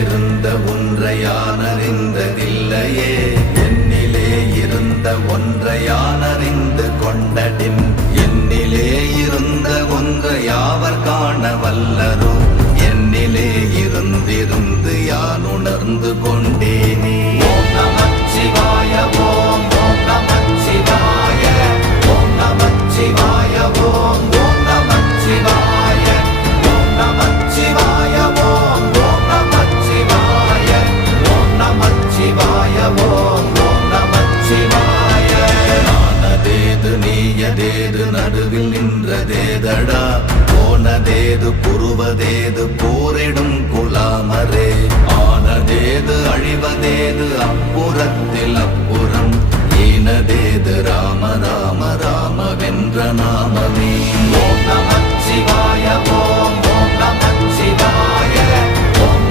இருந்த ஒன்றை யான் அறிந்ததில்லையே, என்னிலே இருந்த ஒன்றை யான் அறிந்து கொண்டடின், என்னிலே இருந்த ஒன்றை யாவர் காண வல்லரோ, என்னிலே இருந்திருந்து யான் உணர்ந்து கொண்டேனே. ஓம் நமச்சிவாய ஓம் ஓம் நமச்சிவாய ஓம் நமச்சிவாய ஓம் ஓம் நமச்சிவாய ஓம் நமச்சிவாய ஓம் ஓம் நமச்சிவாய ஓம் நமச்சிவாய ஓம் ஓம் நமச்சிவாய. நானதேது நீயதேது நடுவில் நின்றதேதடா, போனதேது புருவதேது போரிடும் குலாமரே, ஆனதேது அழிவதேது